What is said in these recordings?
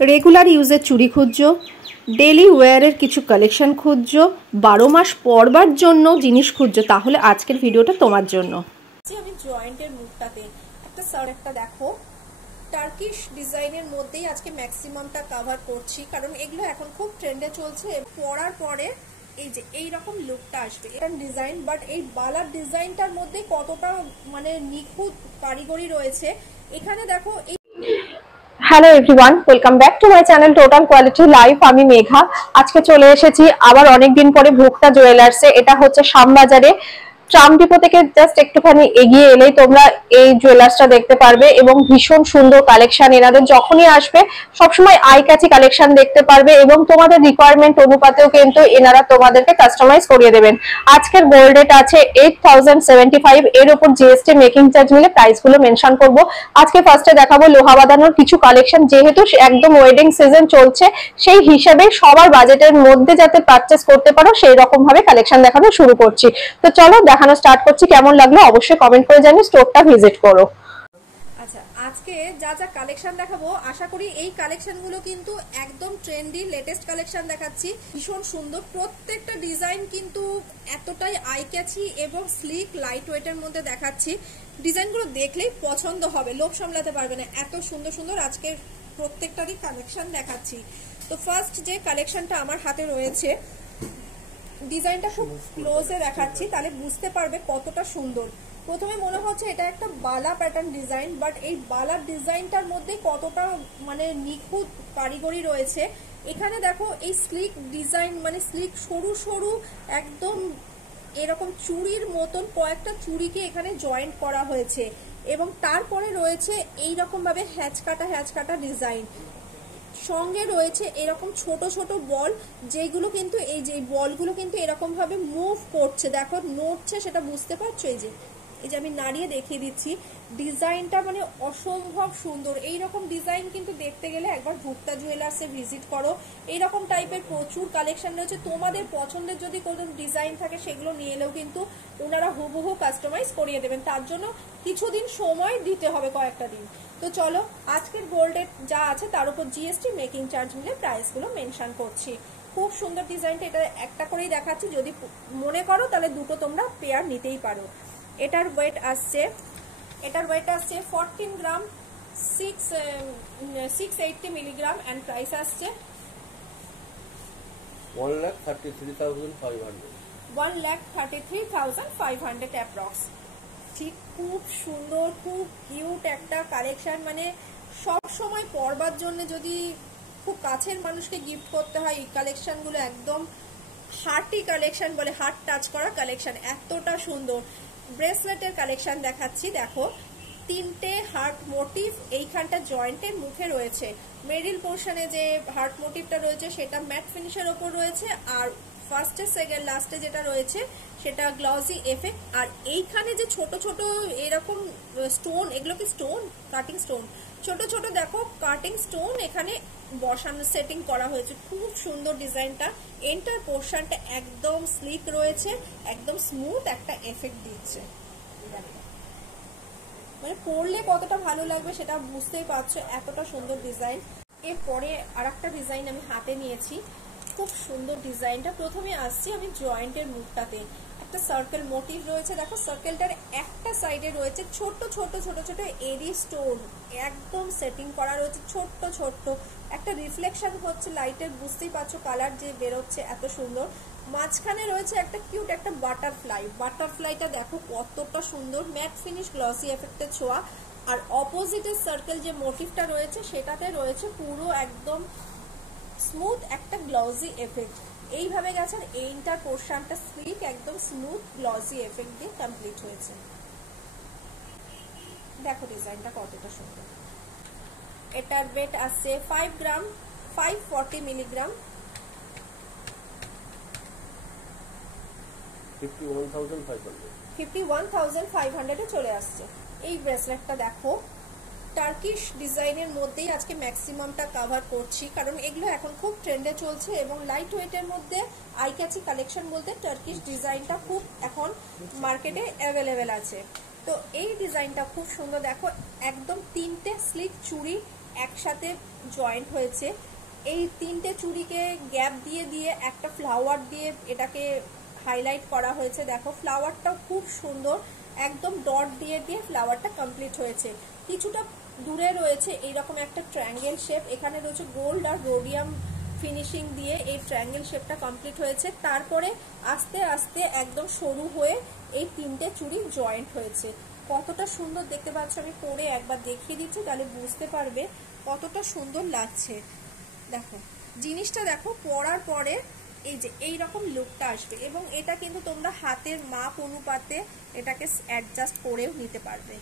Regular ইউজের চুড়ি খুঁজছো, ডেলি ওয়্যারের কিছু কালেকশন খুঁজছো, 12 মাস পরবার জন্য জিনিস খুঁজছো, তাহলে আজকের ভিডিওটা তোমার জন্য। আমি জয়েন্টের মুখটাতে একটা একটা দেখো টার্কিশ ডিজাইনের মধ্যেই আজকে ম্যাক্সিমামটা কভার করছি, কারণ এগুলো এখন খুব ট্রেন্ডে চলছে। পরার পরে এই যে এইরকম লুকটা আসবে, এটা ডিজাইন, বাট এই বালার ডিজাইনটার মধ্যে কতটা মানে নিখুঁত কারিগরি রয়েছে। এখানে দেখো এই hello everyone, welcome back to my channel total quality life. আমি মেঘা। আজকে চলে এসেছি আবার অনেকদিন পরে ভুক্তা জুয়েলার্সে। এটা হচ্ছে শ্যামবাজারে ট্রাম ডিপো থেকে জাস্ট একটুখানি এগিয়ে এলেই তোমরা এই জুয়েলার্সটা দেখতে পারবে এবং ভীষণ সুন্দর কালেকশন এনাদের যখনই আসবে সবসময় আই ক্যাচি কালেকশন দেখতে পারবে এবং তোমাদের রিকোয়ারমেন্ট অনুপাতেও কিন্তু এনারা তোমাদেরকে কাস্টমাইজ করিয়ে দেবেন। আজকের গোল্ড রেট আছে 8075, এর উপর জিএসটি মেকিং চার্জ মিলে প্রাইস গুলো মেনশন করব। আজকে ফার্স্টে দেখাবো লোহা বাঁধানোর কিছু কালেকশন, যেহেতু একদম ওয়েডিং সিজন চলছে সেই হিসাবে সবার বাজেটের মধ্যে যাতে পারচেস করতে পারো সেই রকম ভাবে কালেকশন দেখানো শুরু করছি। তো চলো দেখানো স্টার্ট করছি। কেমন লাগলো অবশ্যই কমেন্ট করে জানিয়ে স্টোরটা ভিজিট করো। আচ্ছা, আজকে যা যা কালেকশন দেখাবো আশা করি এই কালেকশনগুলো কিন্তু একদম ট্রেন্ডি লেটেস্ট কালেকশন দেখাচ্ছি। ভীষণ সুন্দর প্রত্যেকটা ডিজাইন, কিন্তু এতটাই আই ক্যাচি এবং স্লিক লাইট ওয়েটের মধ্যে দেখাচ্ছি। ডিজাইনগুলো দেখলেই পছন্দ হবে, লোভ সামলাতে পারবে না, এত সুন্দর সুন্দর আজকের প্রত্যেকটারই কালেকশন দেখাচ্ছি। তো ফার্স্ট যে কালেকশনটা আমার হাতে রয়েছে, ডিজাইনটা খুব ক্লোজে দেখাচ্ছি তাহলে বুঝতে পারবে কতটা সুন্দর। প্রথমে মনে হচ্ছে এটা একটা বালা প্যাটার্ন ডিজাইন, বাট এই বালার ডিজাইনটার মধ্যে কতটা মানে নিখুঁত কারিগরি রয়েছে। এখানে দেখো এই স্লিক ডিজাইন, মানে স্লিক সরু সরু একদম এরকম চুড়ির মতন কয়েকটা চুড়িকে এখানে জয়েন্ট করা হয়েছে এবং তারপরে রয়েছে এইরকম ভাবে হ্যাচকাটা ডিজাইন। সঙ্গে রয়েছে এরকম ছোট ছোট বল, যেগুলো কিন্তু এই যে বলগুলো কিন্তু এরকম ভাবে মুভ করছে, দেখো নড়ছে, সেটা বুঝতে পারছো। এই যে আমি নাড়িয়ে দেখিয়ে দিচ্ছি, ডিজাইনটা মানে অসম্ভব সুন্দর। এইরকম ডিজাইন কিন্তু দেখতে গেলে একবার ভুক্তা জুয়েলার্সে ভিজিট করো। এইরকম টাইপের প্রচুর কালেকশন রয়েছে। তোমাদের পছন্দের যদি কোনো ডিজাইন থাকে সেগুলো নিয়ে এলেও কিন্তু ওনারা হুবহু কাস্টমাইজ করিয়ে দেবেন, তার জন্য কিছুদিন সময় দিতে হবে, কয়েকটা দিন। তো চলো আজকের গোল্ডের যা আছে তার উপর জিএসটি মেকিং চার্জ মিলে প্রাইসগুলো মেনশন করছি। খুব সুন্দর ডিজাইনটা, এটা একটা করেই দেখাচ্ছি, যদি মনে করো তাহলে দুটো তোমরা পেয়ার নিতেই পারো। এটার ওয়েট আসছে 14 গ্রাম 680 মিলিগ্রাম অ্যান্ড প্রাইস আসছে 1,33,500 অ্যাপ্রক্স। ঠিক খুব সুন্দর, খুব কিউট একটা কালেকশন, মানে সব সময় পরবার জন্য যদি খুব কাছের মানুষকে গিফট করতে হয় এই কালেকশনগুলো একদম হার্টি কালেকশন বলে, হার্ট টাচ করা কালেকশন, এতটা সুন্দর। ব্রেসলেটের কালেকশন দেখাচ্ছি, দেখো তিনটে হার্ট মোটিভ এইখানটা জয়েন্টের মুখে রয়েছে। মিডল পোর্শনে যে হার্ট মোটিভটা রয়েছে সেটা ম্যাট ফিনিশের ওপর রয়েছে, আর ফার্স্টে সেকেন্ড লাস্টে যেটা রয়েছে সেটা গ্লসি এফেক্ট। আর এইখানে যে ছোট ছোট এরকম স্টোন, এগুলো কি স্টোন, কাটিং স্টোন, ছোট ছোট দেখো কাটিং স্টোন এখানে বসানো সেটিং করা হয়েছে। খুব সুন্দর ডিজাইনটা, এন্টার পোর্শনটা একদম স্লিক রয়েছে, একদম স্মুথ একটা এফেক্ট দিচ্ছে, মানে পরলে কতটা ভালো লাগবে সেটা বুঝতেই পারছো, এতটা সুন্দর ডিজাইন। এরপরে আরেকটা ডিজাইন আমি হাতে নিয়েছি, খুব সুন্দর ডিজাইনটা। প্রথমে আসছি আমি জয়েন্টের মুখটাতে, একটা সার্কেল মোটিভ রয়েছে, দেখো সার্কেলটার একটা সাইডে রয়েছে ছোট ছোট ছোট ছোট এডি স্টোন একদম সেটিং করা রয়েছে, ছোট্ট ছোট্ট একটা রিফ্লেকশন হচ্ছে লাইটের, বুঝতেই পারছো কালার যে বেরোচ্ছে এত সুন্দর। মাঝখানে রয়েছে একটা কিউট একটা বাটারফ্লাইটা দেখো কতটা সুন্দর, ম্যাট ফিনিশ গ্লসি এফেক্টের ছোঁয়া। আর অপোজিটের সার্কেল যে মোটিভটা রয়েছে সেটাতে রয়েছে পুরো একদম স্মুথ একটা গ্লসি এফেক্ট। এইভাবে গেছে, আর এইটার পোর্শনটা স্লিক একদম স্মুথ গ্লসি এফেক্ট দিয়ে কমপ্লিট হয়েছে। দেখো ডিজাইনটা কতটা সুন্দর। এটার ওয়েট আসছে 5 গ্রাম 540 মিলিগ্রাম 51,500 চলে আসছে। এই ব্রেসলেটটা দেখো টার্কিশ ডিজাইনের মধ্যেই আজকে ম্যাক্সিমামটা কভার করছি, কারণ এগুলো এখন খুব ট্রেন্ডে চলছে এবং লাইট ওয়েটের মধ্যে আই ক্যাচি কালেকশন বলতে টার্কিশ ডিজাইনটা খুব এখন মার্কেটে অ্যাভেলেবেল আছে। তো এই ডিজাইনটা খুব সুন্দর, দেখো একদম তিনটে স্লিক চুড়ি একসাথে জয়েন্ট হয়েছে। এই তিনটে চুড়িকে গ্যাপ দিয়ে দিয়ে একটা ফ্লাওয়ার দিয়ে এটাকে হাইলাইট করা হয়েছে। দেখো ফ্লাওয়ারটাও খুব সুন্দর, একদম ডট দিয়ে দিয়ে ফ্লাওয়ারটা কমপ্লিট হয়েছে। কিছুটা দূরে রয়েছে এইরকম একটা ট্রায়াঙ্গেল শেপ, এখানে রয়েছে গোল্ড আর রোডিয়াম ফিনিশিং দিয়ে এই ট্রায়াঙ্গেল শেপটা কমপ্লিট হয়েছে। তারপরে আস্তে আস্তে একদম সরু হয়ে এই তিনটে চুড়ি জয়েন্ট হয়েছে। কতটা সুন্দর দেখতে পাচ্ছ, আমি পরে একবার দেখিয়ে দিচ্ছি তাহলে বুঝতে পারবে কতটা সুন্দর লাগছে। দেখো জিনিসটা দেখো, পরার পরে এই যে এইরকম লুকটা আসবে, এবং এটা কিন্তু তোমরা হাতের মাপ অনুপাতে এটাকে অ্যাডজাস্ট করেও নিতে পারবে।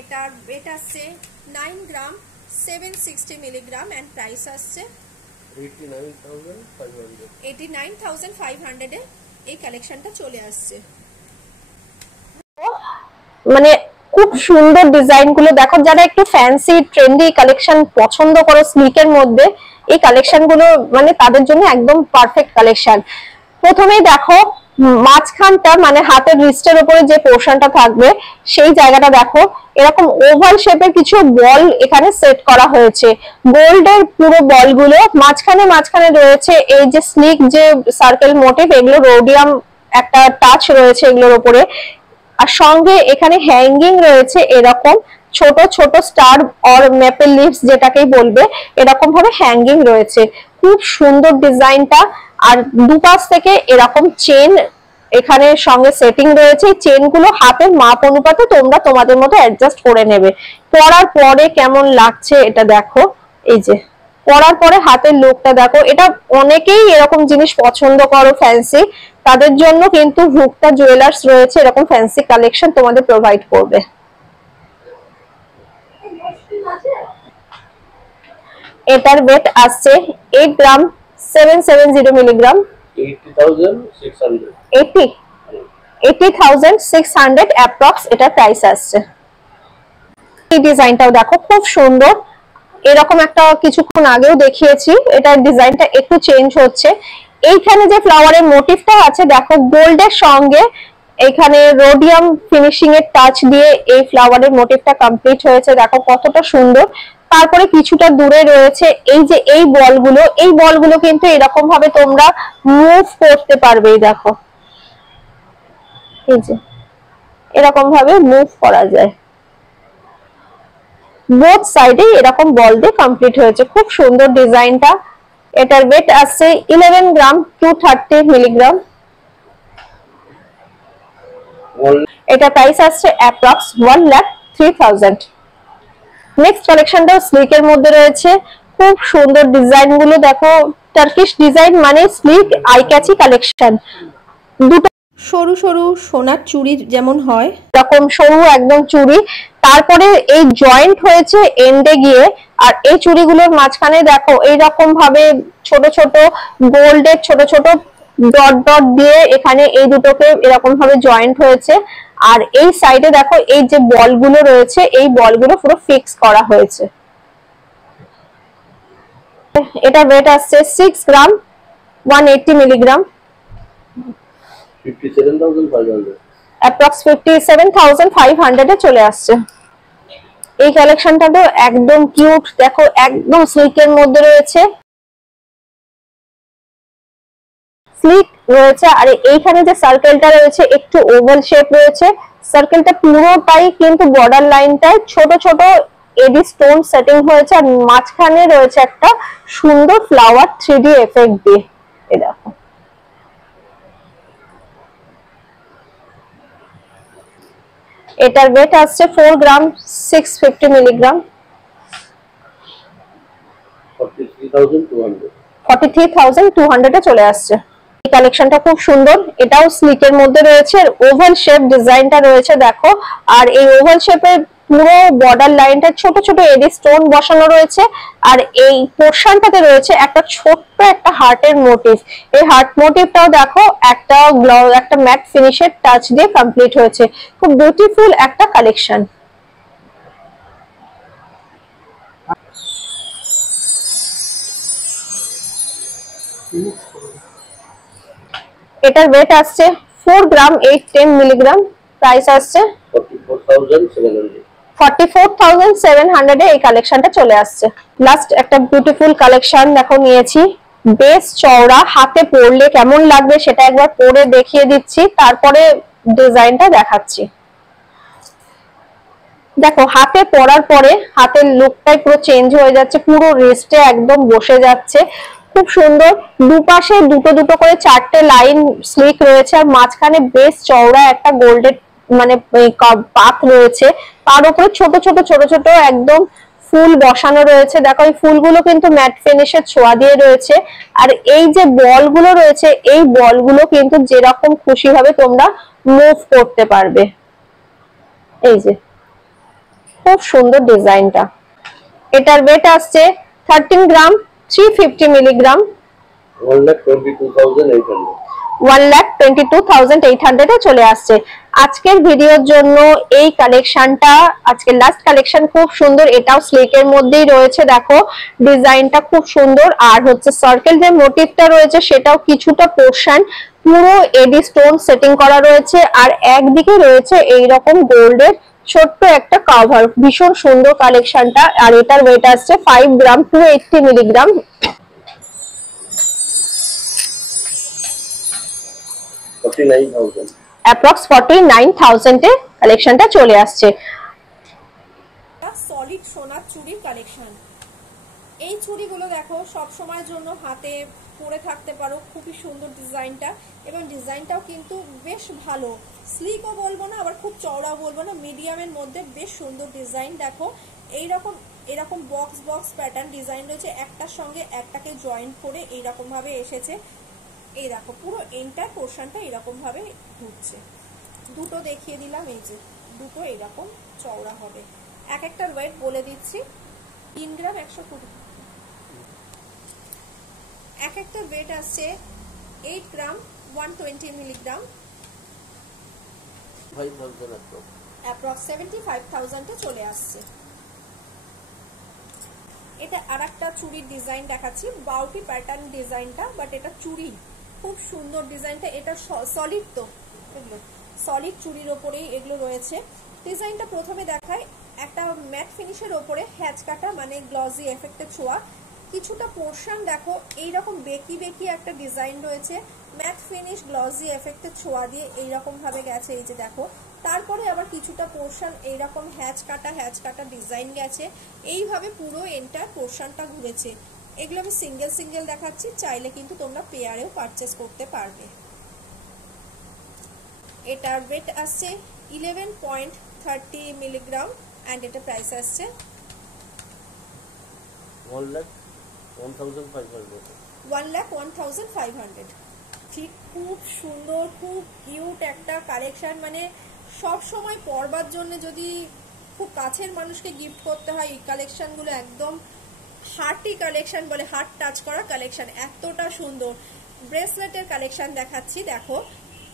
এটার ওয়েট আসছে 9 গ্রাম 760 মিলিগ্রাম এন্ড প্রাইস আসছে 89,500 এ এই কালেকশনটা চলে আসছে। মানে খুব সুন্দর ডিজাইন গুলো দেখো, যারা একটু ফ্যান্সি ট্রেন্ডি কালেকশন পছন্দ করো স্লিকের মধ্যে, এই কালেকশন গুলো মানে তাদের জন্য একদম পারফেক্ট কালেকশন। প্রথমেই দেখো মাঝখানটা মানে হাতের রিস্টের উপরে যে পোর্শনটা থাকবে সেই জায়গাটা দেখো এরকম ওভাল শেপের কিছু বল এখানে সেট করা হয়েছে। গোল্ডের পুরো বলগুলো মাঝখানে মাঝখানে রয়েছে এই যে স্লিক যে সার্কেল মোটিভ, এগুলো রোডিয়াম একটা টাচ রয়েছে এগুলোর উপরে। আর সঙ্গে এখানে হ্যাঙ্গিং রয়েছে এরকম ছোট ছোট স্টার অর মেপল লিভস যেটাকেই বলবে, এরকম ভাবে হ্যাঙ্গিং রয়েছে। খুব সুন্দর ডিজাইনটা। আর দুপাশ থেকে এরকম চেন এখানে সঙ্গে সেটিং রয়েছে। চেন গুলো হাতের মাপ অনুপাতে তোমরা তোমাদের মতো অ্যাডজাস্ট করে নেবে। পরার পরে কেমন লাগছে এটা দেখো, এই যে পরার পরে হাতের লুকটা দেখো। এটা অনেকেই এরকম জিনিস পছন্দ করো ফ্যান্সি, তাদের জন্য কিন্তু ভুক্তা জুয়েলার্স রয়েছে এরকম ফ্যান্সি কালেকশন তোমাদের প্রোভাইড করবে। এটার ওয়েট আসছে 8 গ্রাম 770 মিলিগ্রাম 80,600 অ্যাপ্রক্স এটার প্রাইস আসছে। এই ডিজাইনটাও দেখো খুব সুন্দর, এরকম একটা কিছুক্ষণ আগেও দেখিয়েছি, এটার ডিজাইনটা একটু চেঞ্জ হচ্ছে। এইখানে যে ফ্লাওয়ারের মোটিভটা আছে দেখো গোল্ডের সঙ্গে এখানে রোডিয়াম ফিনিশিং এর টাচ দিয়ে এই ফ্লাওয়ারের মোটিভটা কমপ্লিট হয়েছে। দেখো কতটা সুন্দর। তারপরে কিছুটা দূরে রয়েছে এই যে এই বলগুলো কিন্তু এরকম ভাবে তোমরা মুভ করতে পারবে। দেখো এই যে এরকম ভাবে মুভ করা যায়, বোথ সাইডে এরকম বল দিয়ে কমপ্লিট হয়েছে। খুব সুন্দর ডিজাইনটা। এটার ওয়েট আসছে 11 গ্রাম 230 মিলিগ্রাম। এটা প্রাইস আসছে অ্যাপ্রক্স 1,03,000। নেক্সট কালেকশনটা স্লিকের মধ্যে রয়েছে। খুব সুন্দর ডিজাইন গুলো দেখো, টার্কিশ ডিজাইন মানে স্লিক আই ক্যাচি কালেকশন। দুটো সরু সরু সোনার চুড়ি যেমন হয় এরকম সরু একদম চুড়ি, তারপরে এই জয়েন্ট হয়েছে এন্ডে গিয়ে। আর এই চুড়িগুলোর মাঝখানে দেখো এইরকম ভাবে ছোট ছোট গোল্ডের ছোট ছোট ডট ডট দিয়ে এখানে এই দুটোকে এরকম ভাবে জয়েন্ট হয়েছে। আর এই সাইডে দেখো এই যে বলগুলো রয়েছে এই বলগুলো পুরো ফিক্স করা হয়েছে। এটা ওয়েট আসছে 6 গ্রাম 180 মিলিগ্রাম, 57,500 এ চলে আসছে। এই কালেকশনটা তো একদম কিউট, দেখো একদম সিল্কের মধ্যে রয়েছে, স্লিক রয়েছে। আর এইখানে যে সার্কেলটা রয়েছে একটু ওভাল শেপ রয়েছে। সার্কেলটা পুরোটাই কিন্তু বর্ডার লাইনটায় ছোট ছোট এডি স্টোন সেটিং হয়েছে। আর মাঝখানে রয়েছে একটা সুন্দর ফ্লাওয়ার 3D এফেক্ট দিয়ে। এই দেখো এটার ওয়েট আসছে 4 গ্রাম 650 মিলিগ্রাম, 43,200 এ চলে আসছে। এই কালেকশনটা খুব সুন্দর, এটাও স্লিকের মধ্যে রয়েছে। ওভাল শেপ ডিজাইনটা রয়েছে দেখো। আর এই ওভাল শেপের পুরো বর্ডার লাইনটা ছোট ছোট এডি স্টোন বসানো রয়েছে। আর এই পোর্শনটাতে রয়েছে একটা ছোট্ট একটা হার্টের মোটিভ। এই হার্ট মোটিভটাও দেখো একটা ম্যাট ফিনিশের টাচ দিয়ে কমপ্লিট হয়েছে। খুব বিউটিফুল একটা কালেকশন। এটার ওয়েট আসছে 4 গ্রাম 810 মিলিগ্রাম, প্রাইস আসছে 44,700 এ এই কালেকশনটা চলে আসছে। লাস্ট একটা বিউটিফুল কালেকশন দেখো নিয়েছি, বেশ চওড়া, হাতে পরলে কেমন লাগবে সেটা একবার পরে দেখিয়ে দিচ্ছি, তারপরে ডিজাইনটা দেখাচ্ছি। দেখো হাতে পরার পরে হাতের লুকটাই পুরো চেঞ্জ হয়ে যাচ্ছে, পুরো রিস্টে একদম বসে যাচ্ছে, খুব সুন্দর। দুপাশে দুটো দুটো করে 4টে লাইন স্লিক রয়েছে, আর মাঝখানে বেশ চওড়া একটা গোল্ডেন মানে পাত রয়েছে, তার উপরে ছোট ছোট ছোট ছোট একদম ফুল বসানো রয়েছে। দেখো এই ফুলগুলো কিন্তু ম্যাট ফিনিশের ছোঁয়া দিয়ে রয়েছে, আর এই যে বলগুলো রয়েছে এই বলগুলো কিন্তু যেরকম খুশি ভাবে তোমরা মুভ করতে পারবে। এই যে খুব সুন্দর ডিজাইনটা। এটার ওয়েট আসছে 13 গ্রাম 350 মিলিগ্রাম, 1,22,800 এ চলে আসছে। আজকের ভিডিওর জন্য এই কালেকশনটা, আজকের লাস্ট কালেকশন খুব সুন্দর, এটাও স্লিকের মধ্যেই রয়েছে। দেখো ডিজাইনটা খুব সুন্দর, আর হচ্ছে সার্কেল যে মোটিভটা রয়েছে সেটাও কিছুটা পোর্শন পুরো এডি স্টোন সেটিং করা রয়েছে, আর একদিকে রয়েছে এইরকম গোল্ডের ছোট্ট একটা কভার। ভীষণ সুন্দর কালেকশনটা, আর এটার ওয়েট আসছে 5 গ্রাম 280 মিলিগ্রাম, অ্যাপ্রক্স 49,000 এ কালেকশনটা চলে আসছে। সলিড সোনার চুড়ির কালেকশন। এই চুড়িগুলো দেখো সব সময়ের জন্য হাতে পরে থাকতে পারো, খুবই সুন্দর ডিজাইনটা, এবং ডিজাইনটাও কিন্তু বেশ ভালো, স্লিকও বলবো না আবার খুব চওড়াও বলবো না, মিডিয়ামের মধ্যে বেশ সুন্দর ডিজাইন। দেখো এরকম বক্স বক্স প্যাটার্ন ডিজাইন রয়েছে, একটার সঙ্গে একটাকে জয়েন্ট করে এইরকম ভাবে এসেছে। এই দেখো পুরো এন্টার পোর্শনটা এরকম ভাবে ঘুরছে। দুটো দেখিয়ে দিলাম, এই যে দুটো এরকম চওড়া হবে। এক একটার ওয়েট বলে দিচ্ছি, 3 গ্রাম 120, এক একটা ওয়েট আসছে 8 গ্রাম 120 মিলিগ্রাম, অ্যাপ্রক্স 75,000 এ চলে আসছে। এটা আরেকটা চুড়ির ডিজাইন দেখাচ্ছি, বাউটি প্যাটার্ন ডিজাইনটা, বাট এটা চুড়ি, খুব সুন্দর ডিজাইনটা। এটা সলিড, তো এগুলো সলিড চুড়ির ওপরেই এগুলো রয়েছে। ডিজাইনটা প্রথমে দেখায় একটা ম্যাট ফিনিশের ওপরে হ্যাচ কাটা মানে গ্লসি এফেক্টের ছোঁয়া, কিছুটা পোর্শন দেখো এইরকম বেকি বেকি একটা ডিজাইন রয়েছে, ম্যাট ফিনিশ গ্লসি এফেক্টের ছোঁয়া দিয়ে এইরকম ভাবে গেছে, এই যে দেখো। তারপরে আবার কিছুটা পোর্শন এইরকম হ্যাচ কাটা ডিজাইন গেছে, এইভাবে পুরো এন্টার পোর্শনটা ঘুরেছে। এগুলো আমি সিঙ্গেল সিঙ্গেল দেখাচ্ছি, চাইলে কিন্তু তোমরা পেয়ারেও পারচেস করতে পারবে। এটার ওয়েট আসছে 11.30 মিলিগ্রাম, এন্ড এটা প্রাইস আসছে 1,01,500। ঠিক খুব সুন্দর, খুব কিউট একটা কালেকশন, মানে সব সময় পরবার জন্য যদি খুব কাছের মানুষকে গিফট করতে হয়, এই কালেকশনগুলো একদম হার্টি কালেকশন বলে, হার্ট টাচ করা কালেকশন, এতটা সুন্দর। ব্রেসলেটের কালেকশন দেখাচ্ছি, দেখো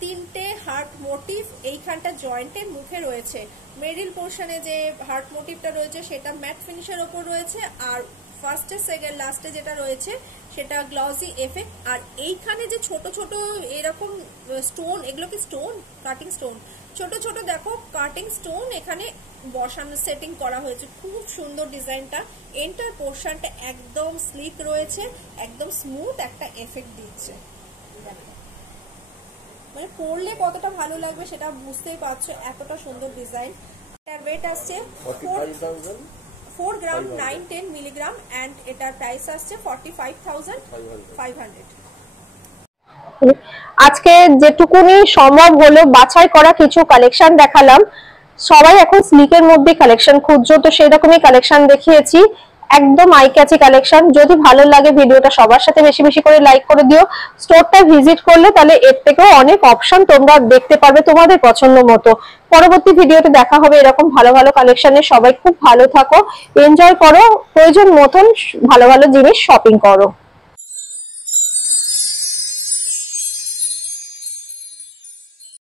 3টে হার্ট মোটিভ এইখানটা জয়েন্টের মুখে রয়েছে, মিডল পোর্শনে যে হার্ট মোটিভটা রয়েছে সেটা ম্যাট ফিনিশের ওপর রয়েছে, আর ফার্স্টে সেকেন্ড লাস্টে যেটা রয়েছে সেটা গ্লসি এফেক্ট। আর এইখানে যে ছোট ছোট এরকম স্টোন, এগুলো কি স্টোন, কাটিং স্টোন, ছোট ছোট দেখো কাটিং স্টোন এখানে বসানো সেটিং করা হয়েছে, খুব সুন্দর ডিজাইনটা। এন্টার পোর্শনটা একদম স্লিক রয়েছে, একদম স্মুথ একটা এফেক্ট দিচ্ছে, মানে পরলে কতটা ভালো লাগবে সেটা বুঝতেই পারছো, এতটা সুন্দর ডিজাইন। এটার ওয়েট আসছে 4 গ্রাম 910 মিলিগ্রাম, এন্ড এটার প্রাইস আসছে 45,500। আজকে যেটুকুনি সম্ভব হলো বাছাই করা কিছু কালেকশন দেখালাম। সবাই এখন স্লিকের মধ্যে কালেকশন খুঁজছো, তো সেই রকমই কালেকশন দেখিয়েছি, একদম আই ক্যাচি কালেকশন। যদি ভালো লাগে ভিডিওটা সবার সাথে বেশি বেশি করে লাইক করে দিও। স্টোরটা ভিজিট করলে তাহলে এর থেকেও অনেক অপশন তোমরা দেখতে পারবে তোমাদের পছন্দ মতো। পরবর্তী ভিডিওতে দেখা হবে এরকম ভালো ভালো কালেকশনে। সবাই খুব ভালো থাকো, এনজয় করো, প্রয়োজন মতন ভালো ভালো জিনিস শপিং করো।